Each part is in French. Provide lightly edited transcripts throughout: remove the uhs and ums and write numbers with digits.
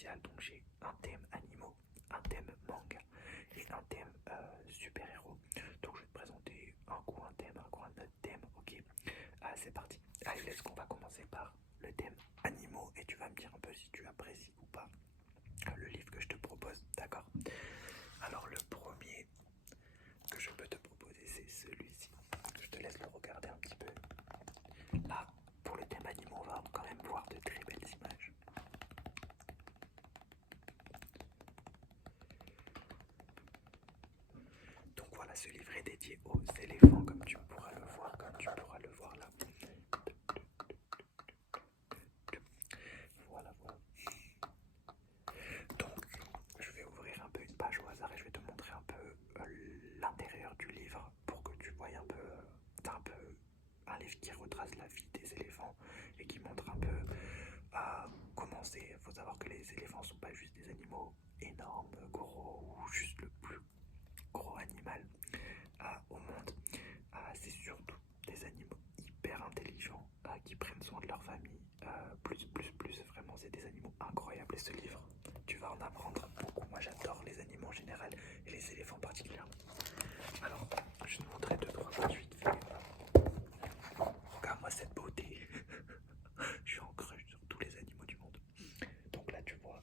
spécial, donc j'ai un thème animaux, un thème manga et un thème super-héros. Donc je vais te présenter un coup un thème, un coup un autre thème, ok. C'est parti. Allez, let's go, on va commencer par le thème animaux et tu vas me dire un peu si tu apprécies ou pas le livre que je te propose, d'accord? Alors le premier que je peux te proposer c'est celui-ci. Je te laisse le regarder un petit peu. Là, pour le thème animaux, on va quand même voir de très belles images. Donc voilà, ce livre est dédié aux éléphants, comme tu pourras le voir, là. Voilà, voilà. Donc, je vais ouvrir un peu une page au hasard et je vais te montrer un peu l'intérieur du livre pour que tu voies un peu, un livre qui retrace la vie des éléphants et qui montre un peu comment c'est. Il faut savoir que les éléphants sont pas juste des animaux énormes, gros ou juste le plus gros animal au monde. C'est surtout des animaux hyper intelligents qui prennent soin de leur famille. Plus, vraiment, c'est des animaux incroyables. Et ce livre, tu vas en apprendre beaucoup. Moi, j'adore les animaux en général et les éléphants particulièrement. Alors, je te montrerai deux, trois pages vite fait. Regarde-moi cette beauté. Je suis en crush sur tous les animaux du monde. Donc là, tu vois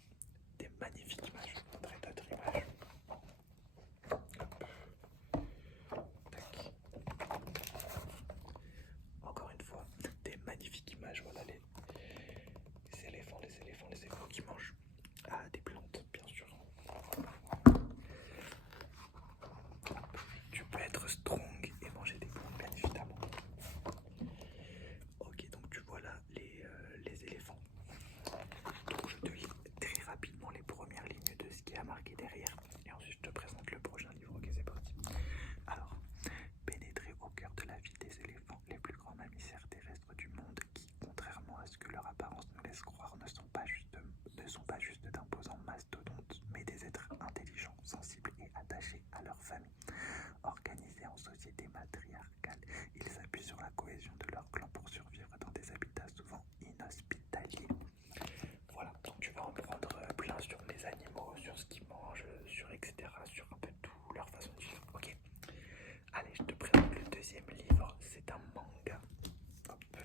des magnifiques images. Je vais te montrer d'autres images. Tac. Encore une fois, des magnifiques images. Voilà les éléphants qui mangent des plantes, bien sûr. Tu peux être strong et manger des plantes, bien évidemment. Ok, donc tu vois là les éléphants. Donc je te lis très rapidement les premières lignes de ce qui a marqué derrière et ensuite je te présente le prochain livre. Ok, c'est parti. Alors, pénétrer au cœur de la vie des éléphants, les plus grands mammifères terrestres du monde qui, contrairement à ce que leur apparence nous laisse croire, ne sont pas juste d'imposants mastodontes, mais des êtres intelligents, sensibles et attachés à leur famille. Organisés en société matriarcale, ils s'appuient sur la cohésion de leur clan pour survivre dans des habitats souvent inhospitaliers. Voilà, donc tu vas en prendre plein sur les animaux, sur ce qu'ils mangent, sur etc., sur un peu tout, leur façon de vivre. Ok. Allez, je te présente le deuxième livre, c'est un manga. Hop.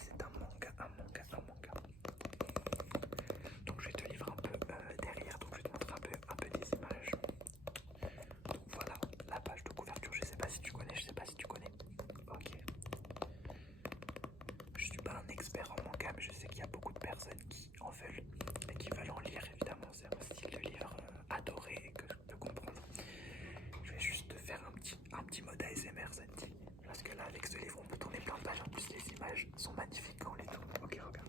C'est un manga. Donc je vais te livrer un peu derrière, donc je vais te montrer un peu des images. Donc voilà, la page de couverture, je sais pas si tu connais. Ok. Je suis pas un expert en manga, mais je sais qu'il y a beaucoup de personnes qui en veulent et qui veulent en lire, évidemment. C'est un style de livre adoré et que je peux comprendre. Je vais juste te faire un petit mode ASMR, ça te dit. Parce que là, avec ce livre, on peut tourner plein de pages. En plus, les images sont magnifiques quand on les tourne. Ok, regarde.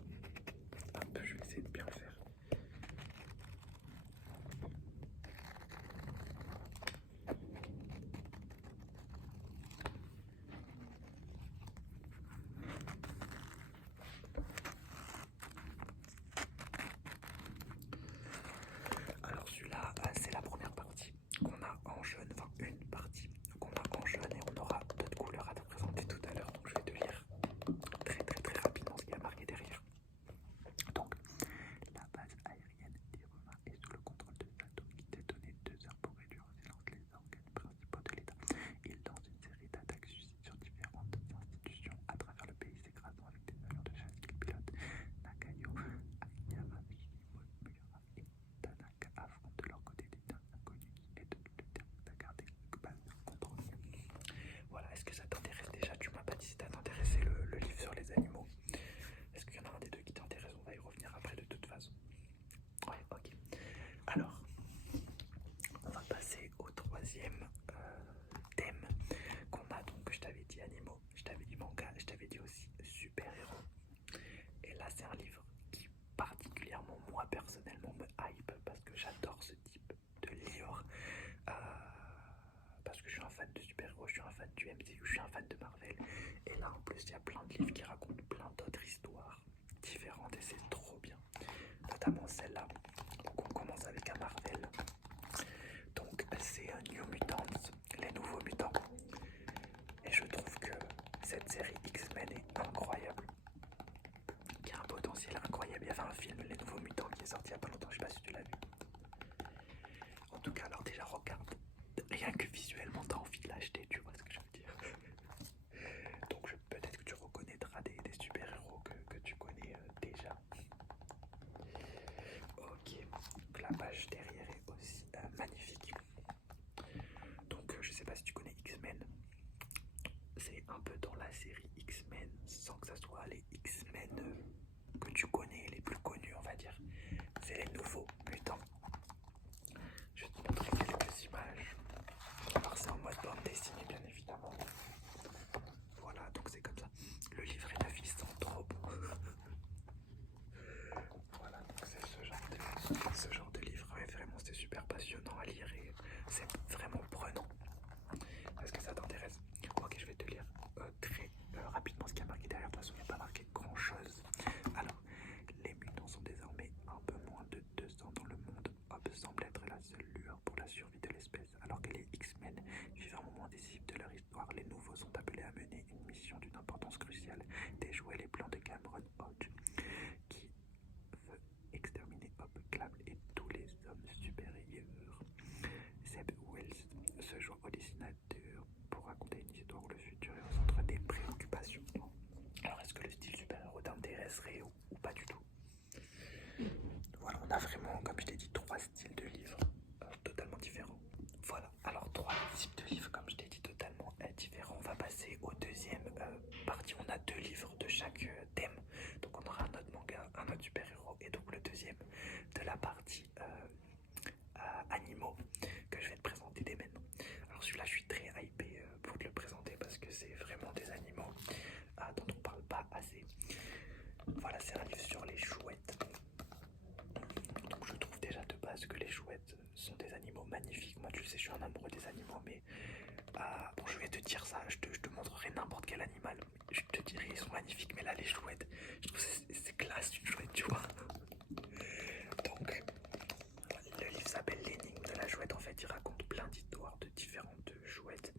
Hop, je vais essayer de bien le faire. Alors celui-là, c'est la première partie qu'on a en jaune, enfin une partie qu'on a en jaune et on aura d'autres couleurs à te présenter tout à l'heure. Donc je vais te lire très rapidement ce qu'il y a marqué derrière. Donc, la base aérienne des Romains est sous le contrôle de Sato qui s'est donné 2 heures pour réduire au silence les organes principaux de l'État. Il lance une série d'attaques suicides sur différentes institutions à travers le pays, s'écrasant avec des avions de chasse qu'il pilote. Nakayo, Akiyama, Mura et Tanaka affrontent de leur côté des inconnus qui aident le terme à garder le base de contrôle. Voilà, est-ce que ça t'intéresse déjà? Tu m'as pas dit si ça t'intéressait le livre sur les animaux. Est-ce qu'il y en a un des deux qui t'intéresse? On va y revenir après de toute façon. Ouais, ok. Alors, on va passer au troisième thème qu'on a. Donc, je t'avais dit animaux, je t'avais dit manga, je t'avais dit aussi super-héros. Et là, c'est un livre qui particulièrement, moi personnellement, me hype parce que j'adore ce type de livre. Parce que je suis un fan de super-héros, je suis un fan du MCU, je suis un fan de Marvel. Et là, en plus, il y a plein de livres qui racontent plein d'autres histoires différentes et c'est trop bien. Notamment celle-là. Donc on commence avec un Marvel. Donc c'est New Mutants, les nouveaux mutants. Et je trouve que cette série X-Men est incroyable. Qui a un potentiel incroyable. Il y avait un film, Les les nouveaux mutants. Je vais te montrer quelques images. Alors c'est en mode bande dessinée bien évidemment. Voilà, donc c'est comme ça. Le livre est neuf, ils sont trop beaux. Voilà, donc c'est ce genre de livre. Ouais, vraiment c'est super passionnant à lire et c'est vraiment prenant. Est-ce que ça t'intéresse? Ok, je vais te lire très rapidement ce qui a marqué derrière. De toute façon, il n'y a pas marqué grand chose. Alors, les mutants sont désormais un peu moins de 200 dans le monde. Hope semble être la seule lueur pour la survie de l'espèce. Alors que les X-Men vivent un moment décisif de leur histoire, les nouveaux sont appelés à mener une mission d'une importance cruciale, déjouer les plans de Cameron Hodge, qui veut exterminer Hope, Clam et tous les hommes supérieurs. Zeb Wells se joint au dessinateur pour raconter une histoire où le futur est au centre des préoccupations. Alors, est-ce que le style super-héros t'intéresserait ou pas du tout? Voilà, on a vraiment, comme je t'ai dit, trois styles de livres totalement différents. Voilà, alors trois types de livres, comme je t'ai dit, totalement différents. On va passer au deuxième partie. On a deux livres de chaque thème. Donc on aura un autre manga, un autre super-héros, et donc le deuxième de la partie animaux que je vais te présenter dès maintenant. Alors celui-là, je suis très hypé pour te le présenter parce que c'est vraiment des animaux dont on parle pas assez. Voilà, c'est un livre sur les chouettes. Donc je trouve déjà de base que les chouettes sont des animaux magnifiques. Moi tu le sais, je suis un amoureux des animaux, mais bon, je vais te dire ça, je te montrerai n'importe quel animal, je te dirai ils sont magnifiques, mais là les chouettes, je trouve que c'est classe une chouette, tu vois. Donc le livre s'appelle L'énigme de la chouette. En fait il raconte plein d'histoires de différentes chouettes.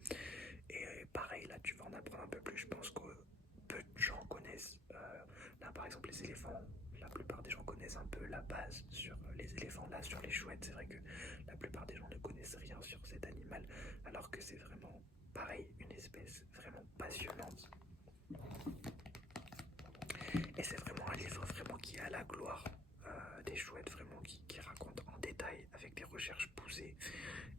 Et pareil, là tu vas en apprendre un peu plus. Je pense que peu de gens connaissent. Là par exemple les éléphants, la plupart des gens connaissent un peu la base sur les éléphants. Là sur les chouettes, c'est vrai que la plupart des gens ne connaissent rien sur cet animal. Alors que c'est vraiment pareil, une espèce vraiment passionnante. Et c'est vraiment un livre vraiment qui a la gloire des chouettes, vraiment qui raconte en détail avec des recherches poussées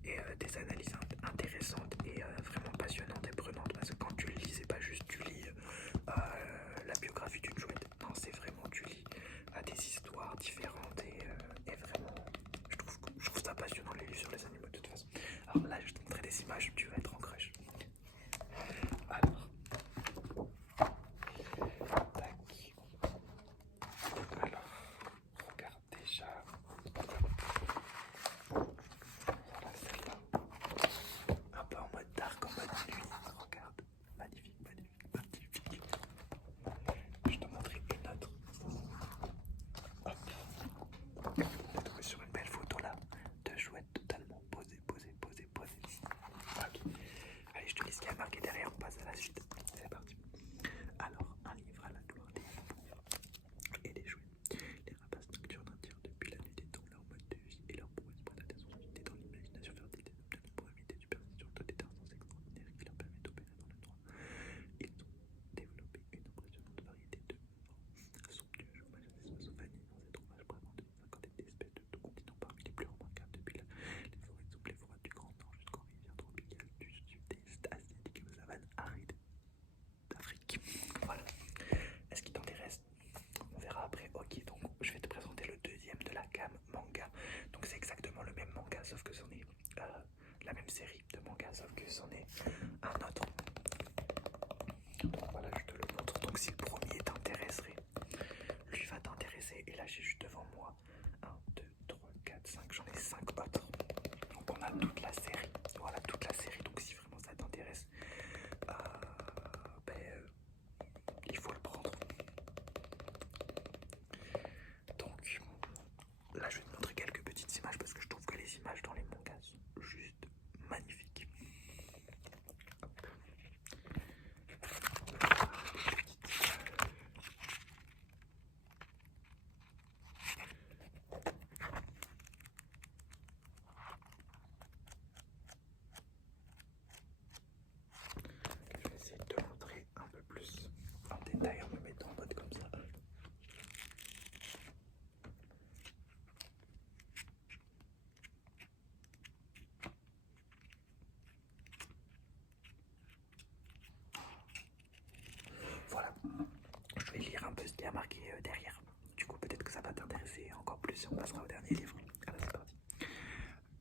et des analyses intéressantes et vraiment passionnantes et prenantes, parce que quand tu le lis, c'est pas juste tu lis la biographie d'une chouette, non, c'est vraiment tu lis des histoires différentes et vraiment je trouve ça passionnant les livres sur les animaux de toute façon. Alors là je te montrerai des images, tu vas être en crush. Alors, tac. Alors, regarde déjà. Voilà celle-là. Un peu en mode dark, en mode nuit. Regarde. Magnifique, magnifique, magnifique. Je te montrerai une autre. Hop. On est tombé sur une belle photo là. De chouettes totalement posées, posées, posées, posées. Ok. Allez, je te lis ce qu'il y a marqué derrière. On passe à la suite. C'est parti. Alors, un livre à la gloire des hiboux et des chouettes. Les rapaces nocturnes attirent depuis la nuit des temps leur mode de vie et leur prouesse prédateur sont unités dans l'imagination fertile des hommes de nombreux mythes et superstitions dotés d'un sens extraordinaire qui leur permet d'opérer dans le droit. Ils ont développé une impressionnante variété de formes somptueuses, majestueuses, oiseaux vanillés dans cet ouvrage présentent une cinquantaine d'espèces de tout continent parmi les plus remarquables depuis les forêts souples et froides du Grand Nord jusqu'aux rivières tropicales du sud-est asiatique et aux savanes arides d'Afrique. Voilà. Est-ce qu'il t'intéresse? On verra après. Ok, donc je vais te présenter le deuxième de la gamme manga. Donc c'est exactement le même manga, sauf que c'en est la même série de manga, sauf que c'en est un autre. Donc voilà, je te le montre. Donc si le premier t'intéresserait, lui va t'intéresser. Et là j'ai juste devant moi 1, 2, 3, 4, 5. J'en ai 5 autres. Donc on a toute la série. Voilà, toute la série. Donc si vraiment ça t'intéresse, il faut le prendre. Donc là je vais te montrer quelques petites images parce que je trouve que les images dans les mangas sont juste magnifiques. Hop. Je vais essayer de te montrer un peu plus en détail en me mettant en mode comme ça. Voilà, je vais lire un peu ce qui a marqué derrière. Du coup, peut-être que ça va t'intéresser encore plus. plus et on passera au dernier livre. Alors c'est parti.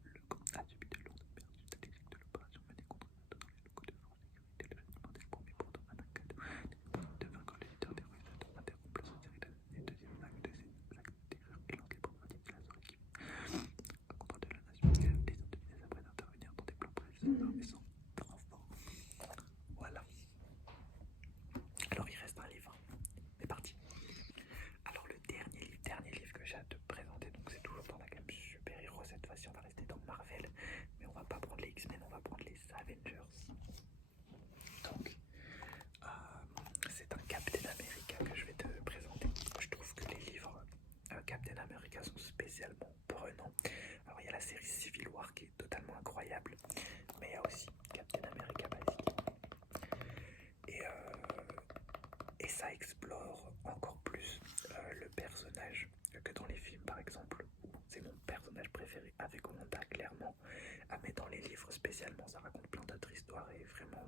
Le camp a subi de lourdes pertes suite à l'échec de l'opération menée contre NATO dans les locaux de force sécurité. Le chef demandait le premier pour donner un cadeau. De vaincre le leader des Russes interrompre la série de deuxième vague de ces actes de terreur et lance les préparatifs de l'assaut qui à contre de la nation. Les Indonésiens s'apprêtent à intervenir dans des plans prévus sans armes et sans renfort. Voilà. Alors il reste un livre. C'est parti. Alors le dernier livre que j'ai à te présenter, donc c'est toujours dans la gamme super-héros. Cette fois-ci on va rester dans Marvel, mais on va pas prendre les X-Men, on va prendre les Avengers. Donc c'est un Captain America que je vais te présenter. Je trouve que les livres Captain America sont spécialement prenants. Alors il y a la série Civil War qui est totalement incroyable, mais il y a aussi Captain America basique. Et ça explore encore plus le personnage que dans les films par exemple, où c'est mon personnage préféré avec Wanda clairement, mais dans les livres spécialement ça raconte plein d'autres histoires et vraiment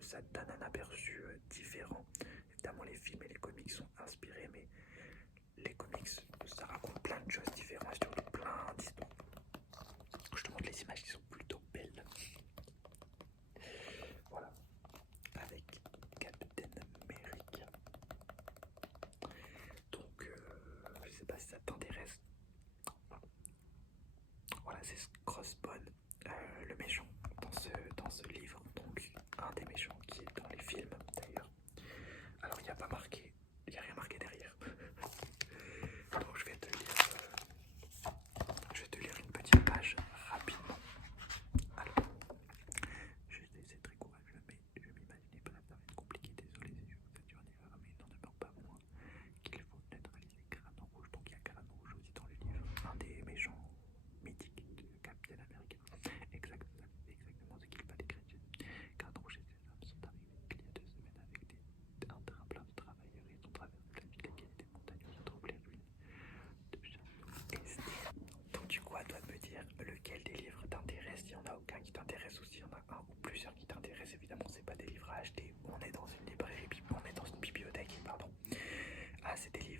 ça donne un aperçu différent. Évidemment les films et les comics sont inspirés, mais les comics ça raconte plein de choses différentes, surtout plein d'histoires. Je te montre les images qui sont plutôt belles. Voilà, avec Captain America. Donc, je sais pas si ça t'intéresse. Voilà, c'est Crossbone, le méchant dans ce livre. Donc, un des méchants qui est dans les films d'ailleurs. Alors, il n'y a pas marqué, il n'y a rien marqué derrière. Donc, je vais te lire une petite page rapidement. Alors, c'est très courageux, mais je m'imaginais bref, ça va être compliqué. Désolé si je vous fais une erreur, mais il n'en demeure pas moins qu'il faut neutraliser Crâne Rouge. Donc il y a Crâne Rouge aussi dans le livre, un des méchants mythiques de Captain America. Exactement ce qu'il fallait créer. Crâne Rouge et ses hommes sont arrivés il y a 2 semaines avec un train plein de travailleurs. Ils ont traversé la ville lesquelles des montagnes, ils ont trouvé les ruines de Château Esther. Donc du coup, à toi de me dire lequel des livres t'intéresse. S'il n'y en a aucun qui t'intéresse ou s'il y en a un ou plusieurs qui t'intéressent, évidemment c'est pas des livres à acheter. On est dans une librairie, on est dans une bibliothèque, pardon. Ah, c'est des livres